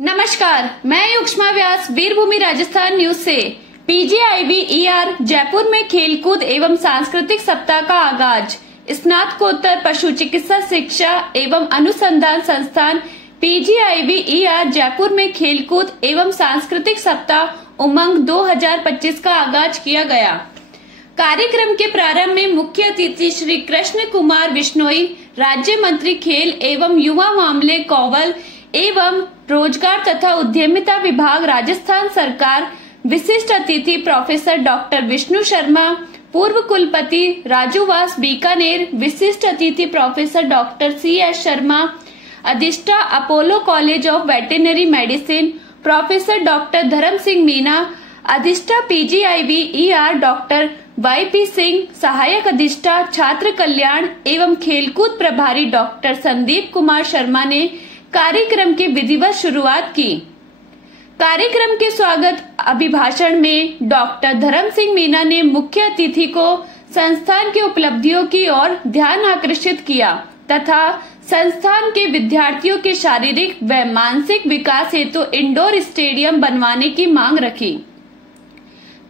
नमस्कार, मैं युष्मा व्यास वीरभूमि राजस्थान न्यूज से। PGIBER जयपुर में खेलकूद एवं सांस्कृतिक सप्ताह का आगाज। स्नातकोत्तर पशु चिकित्सा शिक्षा एवं अनुसंधान संस्थान PGIBER जयपुर में खेलकूद एवं सांस्कृतिक सप्ताह उमंग 2025 का आगाज किया गया। कार्यक्रम के प्रारंभ में मुख्य अतिथि श्री कृष्ण कुमार बिश्नोई, राज्य मंत्री खेल एवं युवा मामले कौशल एवं रोजगार तथा उद्यमिता विभाग राजस्थान सरकार, विशिष्ट अतिथि प्रोफेसर डॉक्टर विष्णु शर्मा, पूर्व कुलपति राजूवास बीकानेर, विशिष्ट अतिथि प्रोफेसर डॉक्टर CS शर्मा, अधिष्ठा Apollo college of veterinary medicine professor doctor Dharam Singh Meena, अधिष्ठा PGIBER डॉक्टर YP सिंह, सहायक अधिष्ठा छात्र कल्याण एवं खेलकूद प्रभारी डॉक्टर संदीप कुमार शर्मा ने कार्यक्रम की विधिवत शुरुआत की। कार्यक्रम के स्वागत अभिभाषण में डॉक्टर धर्म सिंह मीना ने मुख्य अतिथि को संस्थान की उपलब्धियों की ओर ध्यान आकर्षित किया तथा संस्थान के विद्यार्थियों के शारीरिक व मानसिक विकास हेतु इंडोर स्टेडियम बनवाने की मांग रखी।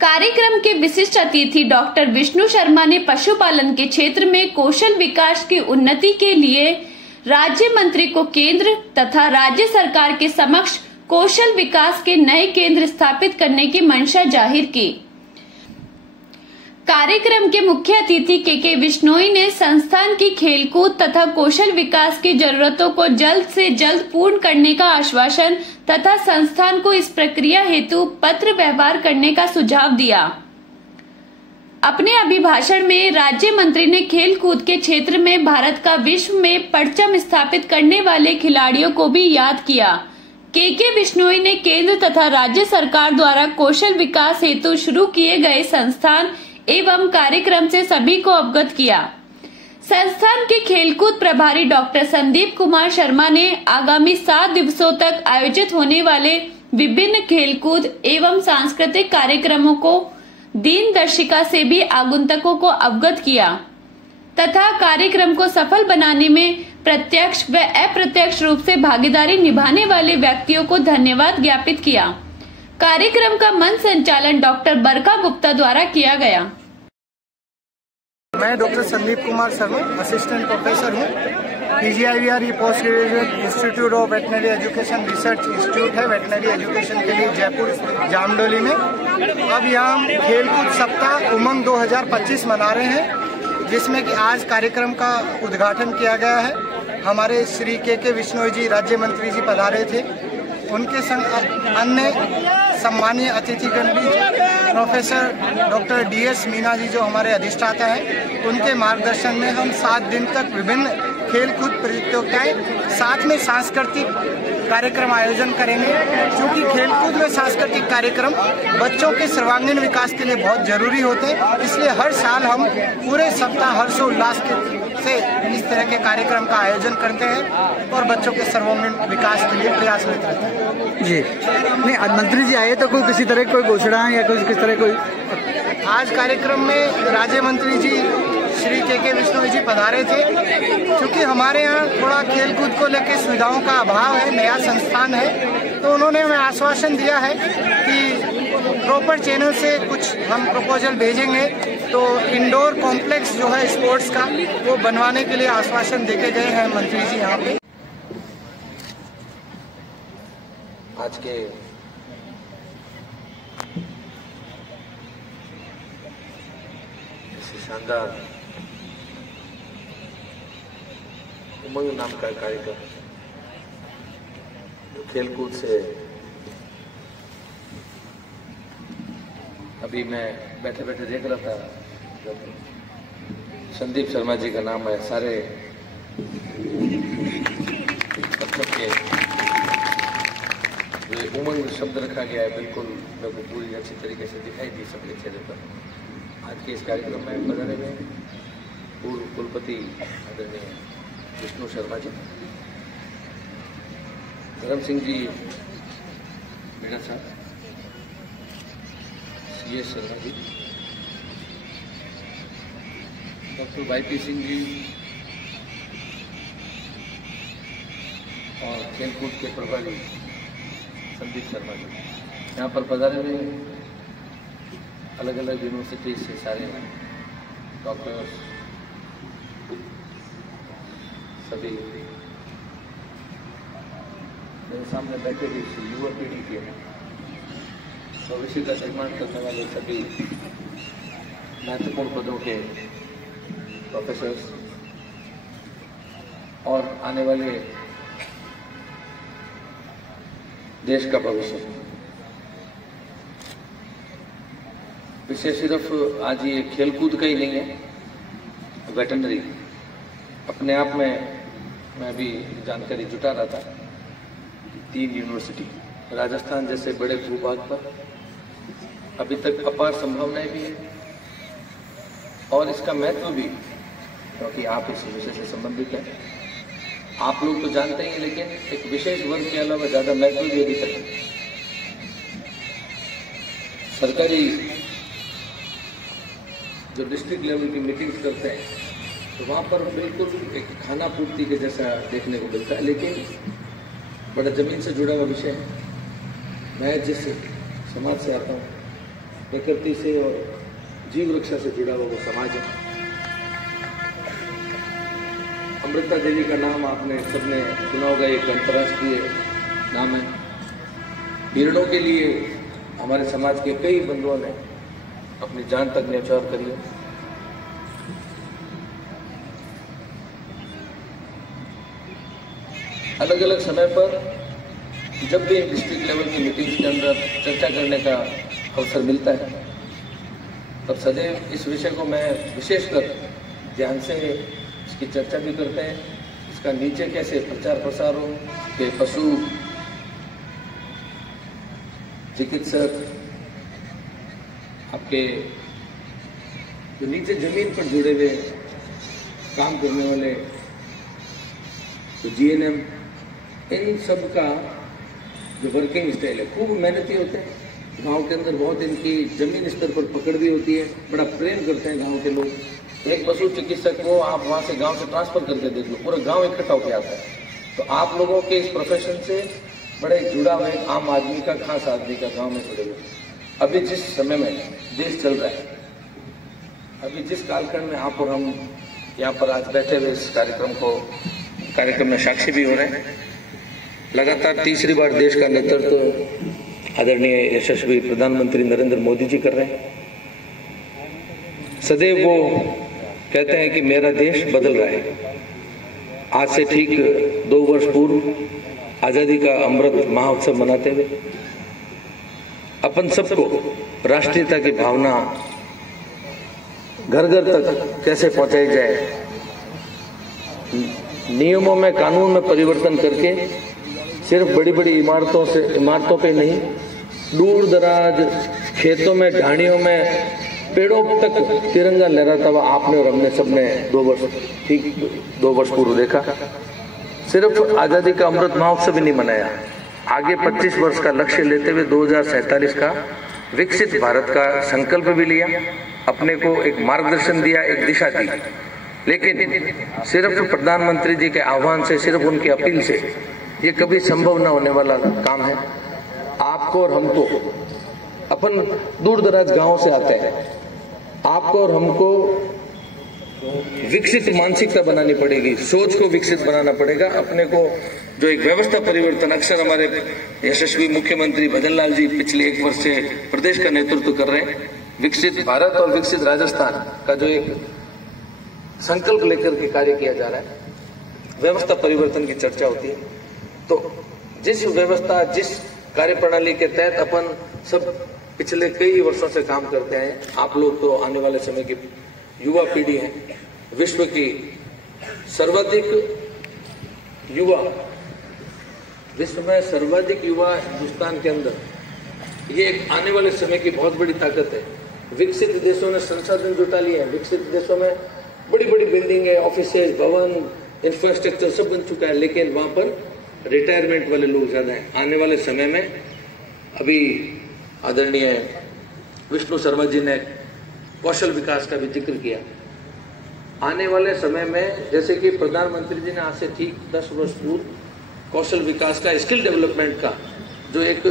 कार्यक्रम के विशिष्ट अतिथि डॉक्टर विष्णु शर्मा ने पशुपालन के क्षेत्र में कौशल विकास की उन्नति के लिए राज्य मंत्री को केंद्र तथा राज्य सरकार के समक्ष कौशल विकास के नए केंद्र स्थापित करने की मंशा जाहिर की। कार्यक्रम के मुख्य अतिथि के बिश्नोई ने संस्थान की खेलकूद तथा कौशल विकास की जरूरतों को जल्द से जल्द पूर्ण करने का आश्वासन तथा संस्थान को इस प्रक्रिया हेतु पत्र व्यवहार करने का सुझाव दिया। अपने अभिभाषण में राज्य मंत्री ने खेल कूद के क्षेत्र में भारत का विश्व में परचम स्थापित करने वाले खिलाड़ियों को भी याद किया। के बिश्नोई ने केंद्र तथा राज्य सरकार द्वारा कौशल विकास हेतु शुरू किए गए संस्थान एवं कार्यक्रम से सभी को अवगत किया। संस्थान के खेलकूद प्रभारी डॉक्टर संदीप कुमार शर्मा ने आगामी 7 दिवसों तक आयोजित होने वाले विभिन्न खेलकूद एवं सांस्कृतिक कार्यक्रमों को दिनदर्शिका से भी आगंतुकों को अवगत किया तथा कार्यक्रम को सफल बनाने में प्रत्यक्ष व अप्रत्यक्ष रूप से भागीदारी निभाने वाले व्यक्तियों को धन्यवाद ज्ञापित किया। कार्यक्रम का मंच संचालन डॉक्टर बरका गुप्ता द्वारा किया गया। मैं doctor Sandeep Kumar Sharma assistant professor हूँ। PGIBER post graduate institute of veterinary education research institute है वेटनरी एजुकेशन के लिए जयपुर जामडोली में। अब यहाँ हम खेलकूद सप्ताह उमंग 2025 मना रहे हैं, जिसमें कि आज कार्यक्रम का उद्घाटन किया गया है। हमारे श्री के बिश्नोई जी राज्य मंत्री जी पधारे थे। उनके संग अन्य सम्मानीय अतिथिगण भी professor doctor DS Meena ji जो हमारे अधिष्ठाता हैं, उनके मार्गदर्शन में हम 7 दिन तक विभिन्न खेलकूद प्रतियोगिताएं साथ में सांस्कृतिक कार्यक्रम आयोजन करेंगे। क्योंकि खेलकूद में सांस्कृतिक कार्यक्रम बच्चों के सर्वांगीण विकास के लिए बहुत जरूरी होते हैं, इसलिए हर साल हम पूरे सप्ताह हर्षोल्लास से इस तरह के कार्यक्रम का आयोजन करते हैं और बच्चों के सर्वांगीण विकास के लिए प्रयासरत रहते हैं। जी नहीं, मंत्री जी आए तो कोई किसी तरह कोई घोषणा या कोई किस तरह कोई आज कार्यक्रम में राज्य मंत्री जी श्री के बिश्नोई जी पधारे थे। क्योंकि हमारे यहाँ थोड़ा खेलकूद को लेकर सुविधाओं का अभाव है, नया संस्थान है, तो उन्होंने हमें आश्वासन दिया है कि प्रॉपर चैनल से कुछ हम प्रपोजल भेजेंगे, तो इंडोर कॉम्प्लेक्स जो है स्पोर्ट्स का वो बनवाने के लिए आश्वासन देके गए हैं मंत्री जी यहाँ पे। आज के शानदार उमंग नाम का कार्यक्रम जो खेलकूद से अभी मैं बैठे बैठे देख रहा था, जब संदीप शर्मा जी का नाम है, सारे मतलब के जो उमंग शब्द रखा गया है बिल्कुल मेरे को पूरी अच्छी तरीके से दिखाई दी सबके चेहरे पर। आज के इस कार्यक्रम में पधारे हुए पूर्व कुलपति आदरणीय विष्णु शर्मा जी, धर्म सिंह जी मीणा साहब, CS Sharma ji, doctor YP Singh ji और खेलकूद के प्रभारी संदीप शर्मा जी। यहाँ पर पधारे हुए अलग अलग यूनिवर्सिटी से सारे डॉक्टर्स सभी मेरे सामने बैठे हुए युवा पीढ़ी के भविष्य का निर्माण करने वाले सभी महत्वपूर्ण पदों के प्रोफेसर्स और आने वाले देश का भविष्य। विषय सिर्फ आज ये खेलकूद का ही नहीं है, वेटरनरी अपने आप में मैं भी जानकारी जुटा रहा था। 3 यूनिवर्सिटी राजस्थान जैसे बड़े भूभाग पर अभी तक अपार संभावनाएं भी है और इसका महत्व भी, क्योंकि आप इस विषय से संबंधित हैं। आप लोग तो जानते ही हैं, लेकिन एक विशेष वर्ग के अलावा ज्यादा महत्व भी अभी तक सरकारी जो डिस्ट्रिक्ट लेवल की मीटिंग्स करते हैं तो वहाँ पर बिल्कुल एक खाना पूर्ति के जैसा देखने को मिलता है, लेकिन बड़ा जमीन से जुड़ा हुआ विषय है। मैं जिस समाज से आता हूँ, प्रकृति से और जीव रक्षा से जुड़ा हुआ वो समाज है। अमृता देवी का नाम आपने सबने सुना होगा, एक अंतर्राष्ट्रीय नाम है। हिरणों के लिए हमारे समाज के कई बंधुओं ने अपनी जान तक न्यौछावर करी है। अलग अलग समय पर जब भी डिस्ट्रिक्ट लेवल की मीटिंग्स के अंदर चर्चा करने का अवसर मिलता है, तब सदैव इस विषय को मैं विशेषकर ध्यान से इसकी चर्चा भी करते हैं। इसका नीचे कैसे प्रचार प्रसार हो कि पशु चिकित्सक आपके जो नीचे जमीन पर जुड़े हुए काम करने वाले तो GNM, इन सब का जो वर्किंग स्टाइल है खूब मेहनती होते हैं। गांव के अंदर बहुत इनकी जमीन स्तर पर पकड़ भी होती है, बड़ा प्रेम करते हैं गांव के लोग। एक पशु चिकित्सक को आप वहां से गांव से ट्रांसफर करके देख लो, पूरा गांव इकट्ठा होकर आता है। तो आप लोगों के इस प्रोफेशन से बड़े जुड़ा हुआ एक आम आदमी का, खास आदमी का गांव में जुड़े हुए। अभी जिस समय में देश चल रहा है, अभी जिस कालखंड में आप और हम यहाँ पर आज बैठे हुए इस कार्यक्रम में साक्षी भी हो रहे हैं। लगातार तीसरी बार देश का नेतृत्व आदरणीय यशस्वी प्रधानमंत्री नरेंद्र मोदी जी कर रहे हैं। सदैव वो कहते हैं कि मेरा देश बदल रहा है। आज से ठीक 2 वर्ष पूर्व आजादी का अमृत महोत्सव मनाते हुए अपन सबको राष्ट्रीयता की भावना घर घर तक कैसे पहुंचाई जाए, नियमों में, कानून में परिवर्तन करके सिर्फ बड़ी बड़ी इमारतों पे नहीं, दूर दराज खेतों में, ढाणियों में, पेड़ों तक तिरंगा लहराता हुआ आपने और हमने सबने 2 वर्ष पूर्व देखा। सिर्फ आजादी का अमृत महोत्सव ही नहीं मनाया, आगे 25 वर्ष का लक्ष्य लेते हुए 2047 का विकसित भारत का संकल्प भी लिया, अपने को एक मार्गदर्शन दिया, एक दिशा दी। लेकिन सिर्फ प्रधानमंत्री जी के आह्वान से, सिर्फ उनकी अपील से ये कभी संभव न होने वाला काम है। आपको और हमको, अपन दूर दराज गांव से आते हैं, आपको और हमको विकसित मानसिकता बनानी पड़ेगी, सोच को विकसित बनाना पड़ेगा। अपने को जो एक व्यवस्था परिवर्तन, अक्सर हमारे यशस्वी मुख्यमंत्री भजन लाल जी पिछले 1 वर्ष से प्रदेश का नेतृत्व कर रहे हैं। विकसित भारत और विकसित राजस्थान का जो एक संकल्प लेकर के कार्य किया जा रहा है, व्यवस्था परिवर्तन की चर्चा होती है। तो जिस व्यवस्था, जिस कार्य प्रणाली के तहत अपन सब पिछले कई वर्षों से काम करते हैं, आप लोग तो आने वाले समय की युवा पीढ़ी है, विश्व की सर्वाधिक युवा, विश्व में सर्वाधिक युवा हिंदुस्तान के अंदर, ये एक आने वाले समय की बहुत बड़ी ताकत है। विकसित देशों ने संसाधन जुटा लिए हैं, विकसित देशों में बड़ी बड़ी बिल्डिंग है, ऑफिसेज, भवन, इंफ्रास्ट्रक्चर सब बन चुका है, लेकिन वहां पर रिटायरमेंट वाले लोग ज्यादा हैं। आने वाले समय में, अभी आदरणीय विष्णु शर्मा जी ने कौशल विकास का भी जिक्र किया, आने वाले समय में जैसे कि प्रधानमंत्री जी ने आज से ठीक 10 वर्ष पूर्व कौशल विकास का, स्किल डेवलपमेंट का जो एक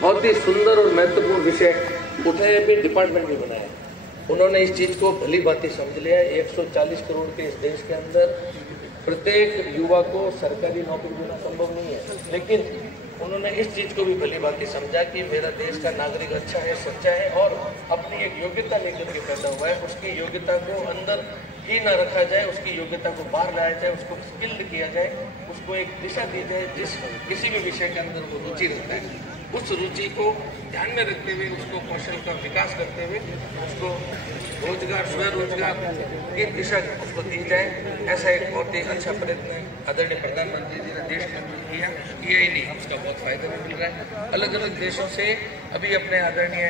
बहुत ही सुंदर और महत्वपूर्ण विषय उठाया भी डिपार्टमेंट ने बनाया। उन्होंने इस चीज को भली भांति समझ लिया। 140 करोड़ के इस देश के अंदर प्रत्येक युवा को सरकारी नौकरी देना संभव नहीं है, लेकिन उन्होंने इस चीज को भी भली भांति समझा कि मेरा देश का नागरिक अच्छा है, सच्चा है और अपनी एक योग्यता लेकर के पैदा हुआ है, उसकी योग्यता को अंदर ही न रखा जाए, उसकी योग्यता को बाहर लाया जाए, उसको स्किल्ड किया जाए, उसको एक दिशा दी जाए जिस किसी भी विषय के अंदर वो रुचि रखता है। उस रुचि को ध्यान में रखते हुए उसको कौशल का विकास करते हुए उसको रोजगार, स्वरोजगार की दिशा उसको दी जाए। ऐसा एक बहुत ही अच्छा प्रयत्न आदरणीय प्रधानमंत्री जी ने देश के अंदर किया ही नहीं, उसका बहुत फायदा भी मिल रहा है। अलग अलग देशों से अभी अपने आदरणीय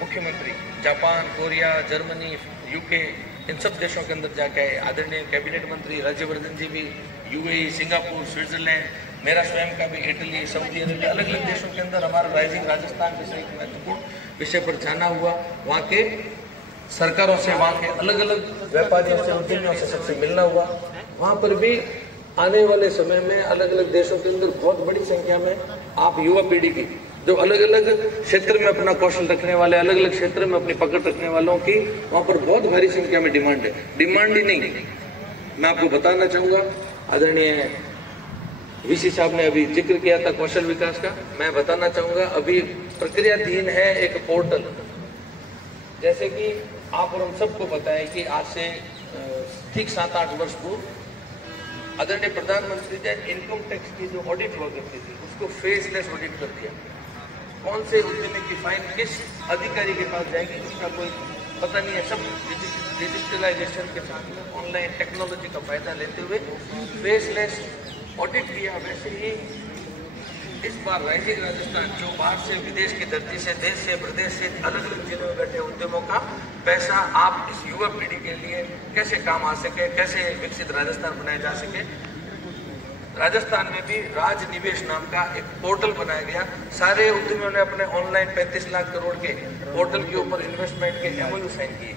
मुख्यमंत्री जापान, कोरिया, जर्मनी, यूके, इन सब देशों के अंदर जाके आदरणीय कैबिनेट मंत्री राज्यवर्धन जी भी यूएई, सिंगापुर, स्विट्जरलैंड, मेरा स्वयं का भी इटली, सऊदी अरबिया, अलग अलग देशों के अंदर हमारा राइजिंग राजस्थान जैसे एक महत्वपूर्ण विषय पर जाना हुआ। वहाँ के सरकारों से, वहाँ के अलग अलग व्यापारियों से, उद्यमियों से सबसे मिलना हुआ। वहाँ पर भी आने वाले समय में अलग अलग देशों के अंदर बहुत बड़ी संख्या में आप युवा पीढ़ी की जो अलग अलग क्षेत्र में अपना कौशल रखने वाले, अलग अलग क्षेत्र में अपनी पकड़ रखने वालों की वहाँ पर बहुत भारी संख्या में डिमांड है। डिमांड ही नहीं, मैं आपको बताना चाहूँगा, आदरणीय वीसी साहब ने अभी जिक्र किया था कौशल विकास का। मैं बताना चाहूँगा अभी प्रक्रियाधीन है एक पोर्टल, जैसे कि आप और हम सबको पता है कि आज से ठीक 7-8 वर्ष पूर्व आदरणीय प्रधानमंत्री ने इनकम टैक्स की जो ऑडिट हुआ करती थी उसको फेसलेस ऑडिट कर दिया। कौन से उद्यमी की फाइन किस अधिकारी के पास जाएगी उसका कोई पता नहीं है। सब डिजिटलाइजेशन के साथ में ऑनलाइन टेक्नोलॉजी का फायदा लेते हुए फेसलेस ऑडिट किया। वैसे ही इस बार राइजिंग राजस्थान जो बाहर से, विदेश की धरती से, देश से, प्रदेश से अलग अलग जिलों में बैठे उद्यमों का पैसा आप इस युवा पीढ़ी के लिए कैसे काम आ सके, कैसे विकसित राजस्थान बनाया जा सके। राजस्थान में भी राज निवेश नाम का एक पोर्टल बनाया गया। सारे उद्यमियों ने अपने ऑनलाइन 35 लाख करोड़ के पोर्टल के ऊपर इन्वेस्टमेंट के MOU साइन किए।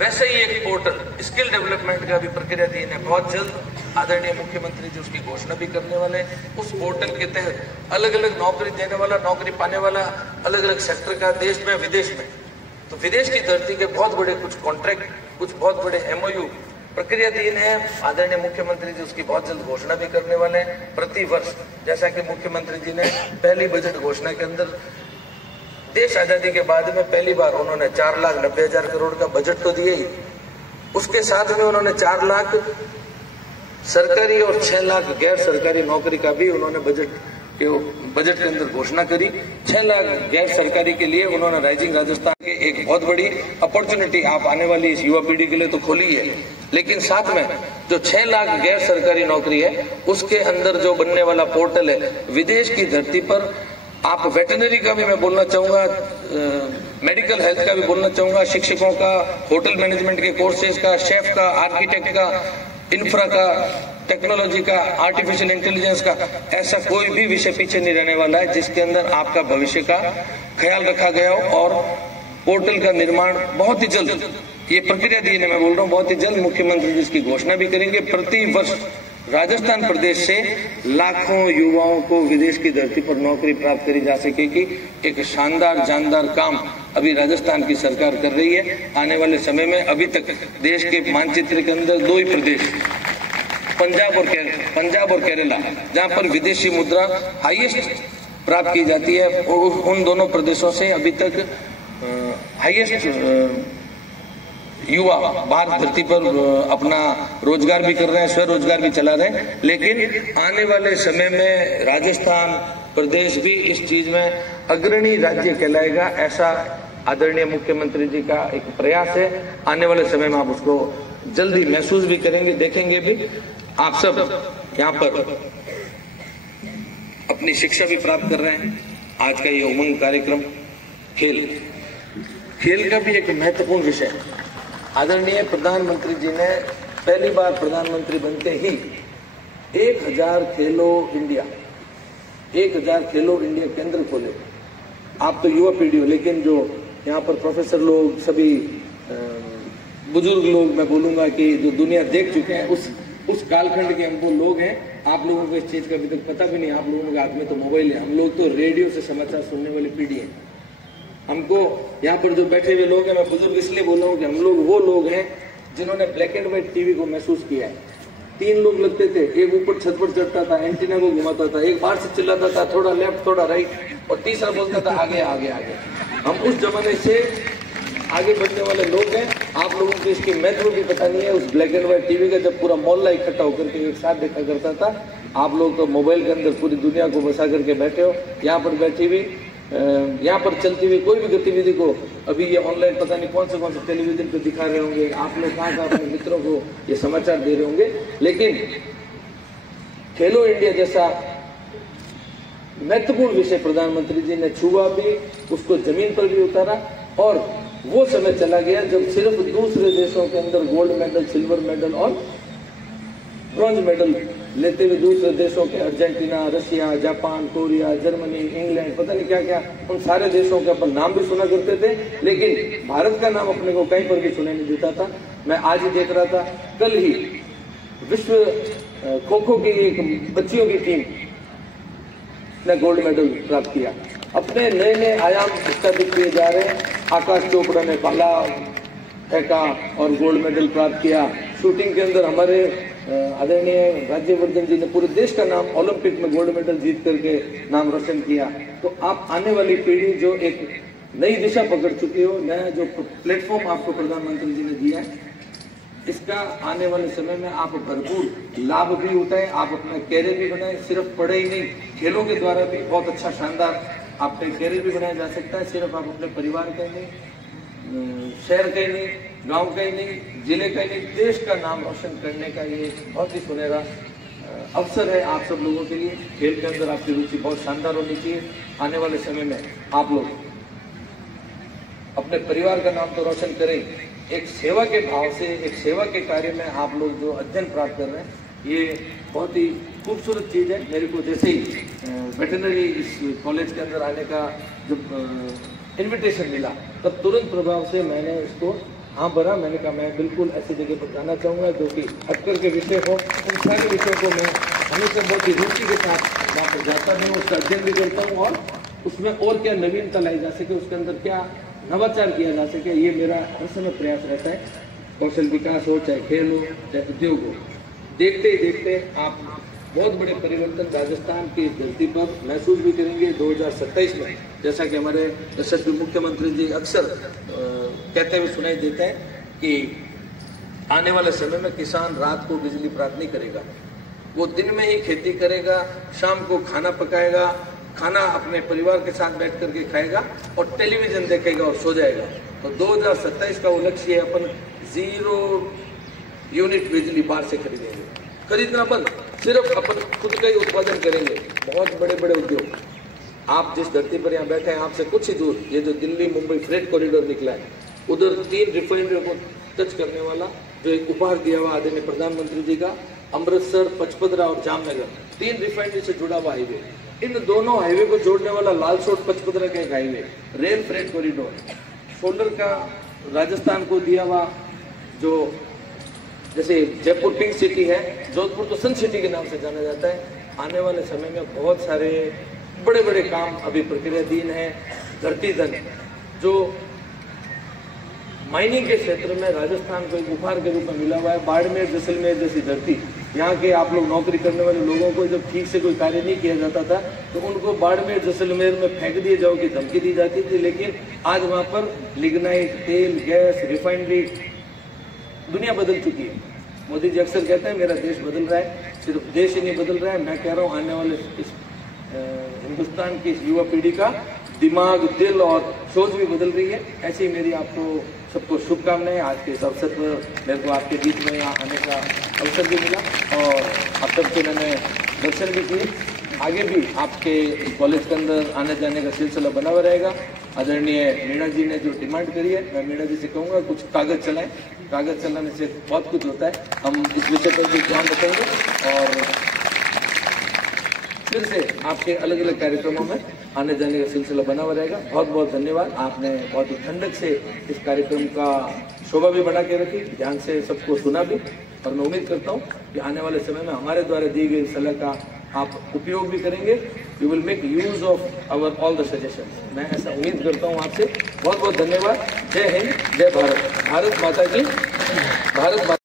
वैसे ही एक पोर्टल स्किल डेवलपमेंट का भी प्रक्रियाधीन है। बहुत जल्द आदरणीय मुख्यमंत्री जी उसकी घोषणा भी करने वाले। उस पोर्टल के तहत अलग अलग नौकरी देने वाला, नौकरी पाने वाला अलग अलग सेक्टर का देश में, विदेश में, तो विदेश की धरती के बहुत बड़े कुछ कॉन्ट्रैक्ट, कुछ बहुत बड़े MOU प्रक्रियाधीन है। आदरणीय मुख्यमंत्री जी उसकी बहुत जल्द घोषणा भी करने वाले हैं। प्रति वर्ष जैसा कि मुख्यमंत्री जी ने पहली बजट घोषणा के अंदर देश आजादी के बाद में पहली बार उन्होंने 4,90,000 करोड़ का बजट तो दिए ही, उसके साथ में उन्होंने 4 लाख सरकारी और 6 लाख गैर सरकारी नौकरी का भी उन्होंने बजट के अंदर घोषणा करी। 6 लाख गैर सरकारी के लिए उन्होंने राइजिंग राजस्थान के एक बहुत बड़ी अपॉर्चुनिटी आप आने वाली इस युवा पीढ़ी के लिए तो खोली है, लेकिन साथ में जो 6 लाख गैर सरकारी नौकरी है उसके अंदर जो बनने वाला पोर्टल है, विदेश की धरती पर आप वेटनरी का भी मैं बोलना चाहूंगा, मेडिकल हेल्थ का भी बोलना चाहूंगा, शिक्षकों का, होटल मैनेजमेंट के कोर्सेज का, शेफ का, आर्किटेक्ट का, इंफ्रा का, टेक्नोलॉजी का, आर्टिफिशियल इंटेलिजेंस का, ऐसा कोई भी विषय पीछे नहीं रहने वाला है जिसके अंदर आपका भविष्य का ख्याल रखा गया हो। और पोर्टल का निर्माण बहुत ही जल्द, ये प्रक्रियाधीन है मैं बोल रहा हूँ, बहुत ही जल्द मुख्यमंत्री जी इसकी घोषणा भी करेंगे। प्रति वर्ष राजस्थान प्रदेश से लाखों युवाओं को विदेश की धरती पर नौकरी प्राप्त करी जा सकेगी। एक शानदार जानदार काम अभी राजस्थान की सरकार कर रही है। आने वाले समय में अभी तक देश के मानचित्र के अंदर 2 ही प्रदेश, पंजाब और केरला, जहां पर विदेशी मुद्रा हाईएस्ट प्राप्त की जाती है, और उन दोनों प्रदेशों से अभी तक हाईएस्ट युवा भारत धरती पर अपना रोजगार भी कर रहे हैं, स्वरोजगार भी चला रहे हैं। लेकिन आने वाले समय में राजस्थान प्रदेश भी इस चीज में अग्रणी राज्य कहलाएगा, ऐसा आदरणीय मुख्यमंत्री जी का एक प्रयास है। आने वाले समय में आप उसको जल्दी महसूस भी करेंगे, देखेंगे भी। आप सब यहाँ पर अपनी शिक्षा भी प्राप्त कर रहे हैं। आज का ये उमंग कार्यक्रम खेल का भी एक महत्वपूर्ण विषय है। आदरणीय प्रधानमंत्री जी ने पहली बार प्रधानमंत्री बनते ही 1000 खेलो इंडिया केंद्र खोले। आप तो युवा पीढ़ी हो, लेकिन जो यहाँ पर प्रोफेसर लोग, सभी बुजुर्ग लोग, मैं बोलूंगा कि जो दुनिया देख चुके हैं, उस उस कालखंड के हम वो लोग हैं। आप लोगों को इस चीज का अभी तक पता भी नहीं, आप लोगों के हाथ में तो मोबाइल है। हम लोग तो रेडियो से समाचार सुनने वाली पीढ़ी है। हमको यहाँ पर जो बैठे हुए लोग हैं, मैं बुजुर्ग इसलिए बोल रहा हूँ कि हम लोग वो लोग हैं जिन्होंने ब्लैक एंड व्हाइट टीवी को महसूस किया है। 3 लोग लगते थे, एक ऊपर छत पर चढ़ता था, एंटीना को घुमाता था, एक बाहर से चिल्लाता था थोड़ा लेफ्ट थोड़ा राइट, और तीसरा बोलता था आगे आगे आगे। हम उस जमाने से आगे बढ़ने वाले लोग हैं। आप लोगों को इसकी महत्व भी पता नहीं है। उस ब्लैक एंड व्हाइट टीवी का जब पूरा मोहल्ला इकट्ठा होकर के एक साथ देखा करता था, आप लोग तो मोबाइल के अंदर पूरी दुनिया को बसा करके बैठे हो। यहाँ पर बैठी हुई, यहाँ पर चलती हुई कोई भी गतिविधि को अभी ये ऑनलाइन पता नहीं कौन से टेलीविजन पे दिखा रहे होंगे, आप लोग कहाँ अपने मित्रों को ये समाचार दे रहे होंगे। लेकिन खेलो इंडिया जैसा महत्वपूर्ण विषय प्रधानमंत्री जी ने छुआ भी, उसको जमीन पर भी उतारा। और वो समय चला गया जब सिर्फ दूसरे देशों के अंदर गोल्ड मेडल, सिल्वर मेडल और ब्रॉन्ज मेडल लेते हुए दूसरे देशों के Argentina, Russia, Japan, Korea, Germany, England, पता नहीं क्या क्या, उन सारे देशों के अपन नाम भी सुना करते थे, लेकिन भारत का नाम अपने को कहीं पर भी सुनाई नहीं देता था। मैं आज ही देख रहा था, कल ही विश्व खो खो की एक बच्चियों की टीम ने गोल्ड मेडल प्राप्त किया। अपने नए नए आयाम स्थापित किए जा रहे हैं। आकाश चोपड़ा ने भाला फेंका और गोल्ड मेडल प्राप्त किया। शूटिंग के अंदर हमारे आदरणीय राज्यवर्धन जी ने पूरे देश का नाम ओलंपिक में गोल्ड मेडल जीत करके नाम रोशन किया। तो आप आने वाली पीढ़ी जो एक नई दिशा पकड़ चुकी हो, नया जो प्लेटफॉर्म आपको प्रधानमंत्री जी ने दिया है, इसका आने वाले समय में आप भरपूर लाभ भी उठाएं, आप अपना कैरियर भी बनाएं। सिर्फ पढ़ाई नहीं, खेलों के द्वारा भी बहुत अच्छा शानदार आपका कैरियर भी बनाया जा सकता है। सिर्फ आप अपने परिवार का ही नहीं, शहर का ही नहीं, गांव का ही नहीं, जिले का ही नहीं, देश का नाम रोशन करने का ये बहुत ही सुनहरा अवसर है आप सब लोगों के लिए। खेल के अंदर आपकी रुचि बहुत शानदार होनी चाहिए। आने वाले समय में आप लोग अपने परिवार का नाम तो रोशन करें, एक सेवा के भाव से, एक सेवा के कार्य में आप लोग जो अध्ययन प्राप्त कर रहे हैं, ये बहुत ही खूबसूरत चीज़ है। मेरे को जैसे ही वेटरनरी इस कॉलेज के अंदर आने का जब इनविटेशन मिला, तब तुरंत प्रभाव से मैंने इसको हाँ भरा। मैंने कहा मैं बिल्कुल ऐसी जगह पर जाना चाहूँगा जो कि हटकर के विषय हो। उन सारे विषयों को मैं हमेशा बहुत ही रुचि के साथ वहाँ पर जाता भी हूँ, उसका अध्ययन भी करता हूँ, और उसमें और क्या नवीनता लाई जा सके, उसके अंदर क्या नवाचार किया जा सके, ये मेरा हर समय प्रयास रहता है। कौशल विकास हो, चाहे खेल हो, चाहे उद्योग हो, देखते ही देखते आप बहुत बड़े परिवर्तन राजस्थान की इस धरती पर महसूस भी करेंगे 2027 में। जैसा कि हमारे यशस्वी मुख्यमंत्री जी अक्सर कहते हुए सुनाई देते हैं कि आने वाले समय में किसान रात को बिजली प्राप्त नहीं करेगा, वो दिन में ही खेती करेगा, शाम को खाना पकाएगा, खाना अपने परिवार के साथ बैठ करके खाएगा और टेलीविजन देखेगा और सो जाएगा। तो 2027 का वो लक्ष्य है, अपन 0 यूनिट बिजली बाहर से खरीदेंगे, खरीदना बंद, सिर्फ अपन खुद का ही उत्पादन करेंगे। बहुत बड़े बड़े उद्योग, आप जिस धरती पर यहाँ बैठे हैं, आपसे कुछ ही दूर ये जो दिल्ली मुंबई फ्रेट कॉरिडोर निकला है, उधर 3 रिफाइनरियों को टच करने वाला जो एक उपहार दिया हुआ आदरणीय प्रधानमंत्री जी का, अमृतसर, पचपदरा और जामनगर, 3 रिफाइनरी से जुड़ा हुआ हाईवे। इन दोनों हाईवे को जोड़ने वाला लालसोट पचपदरा का एक highway, rail freight corridor, solar का राजस्थान को दिया हुआ, जो जैसे जयपुर पिंक सिटी है, जोधपुर तो सन सिटी के नाम से जाना जाता है। आने वाले समय में बहुत सारे बड़े बड़े काम अभी प्रक्रियाधीन है। धरती धन जो माइनिंग के क्षेत्र में राजस्थान को एक उपहार के रूप में मिला हुआ है। बाड़मेर, जैसलमेर जैसी धरती, यहाँ के आप लोग नौकरी करने वाले लोगों को जब ठीक से कोई कार्य नहीं किया जाता था तो उनको बाड़मेर, जैसलमेर में फेंक दिए जाओ की धमकी दी जाती थी। लेकिन आज वहाँ पर लिग्नाइट, तेल, गैस, रिफाइनरी, दुनिया बदल चुकी है। मोदी जी अक्सर कहते हैं मेरा देश बदल रहा है, सिर्फ देश ही नहीं बदल रहा है, मैं कह रहा हूँ आने वाले इस हिंदुस्तान की इस युवा पीढ़ी का दिमाग, दिल और सोच भी बदल रही है। ऐसे ही मेरी आपको सबको शुभकामनाएं। आज के इस अवसर पर मेरे को आपके बीच में यहाँ आने का अवसर भी मिला और आप सबसे मैंने दर्शन भी किए। आगे भी आपके कॉलेज के अंदर आने जाने का सिलसिला बना हुआ रहेगा। आदरणीय मीणा जी ने जो डिमांड करी है, मैं मीणा जी से कहूँगा कुछ कागज चलाएं। कागज चलाने से बहुत कुछ होता है। हम इस विषय पर भी ध्यान रखेंगे और फिर से आपके अलग अलग कार्यक्रमों में आने जाने का सिलसिला बना हुआ रहेगा। बहुत बहुत धन्यवाद। आपने बहुत ही ठंडक से इस कार्यक्रम का शोभा भी बढ़ा के रखी, ध्यान से सबको सुना भी। और मैं उम्मीद करता हूँ कि आने वाले समय में हमारे द्वारा दी गई सलाह का आप उपयोग भी करेंगे। You will make use of our all the suggestions. मैं ऐसा उम्मीद करता हूँ आपसे। बहुत बहुत धन्यवाद। जय हिंद, जय भारत। भारत माता की, भारत माता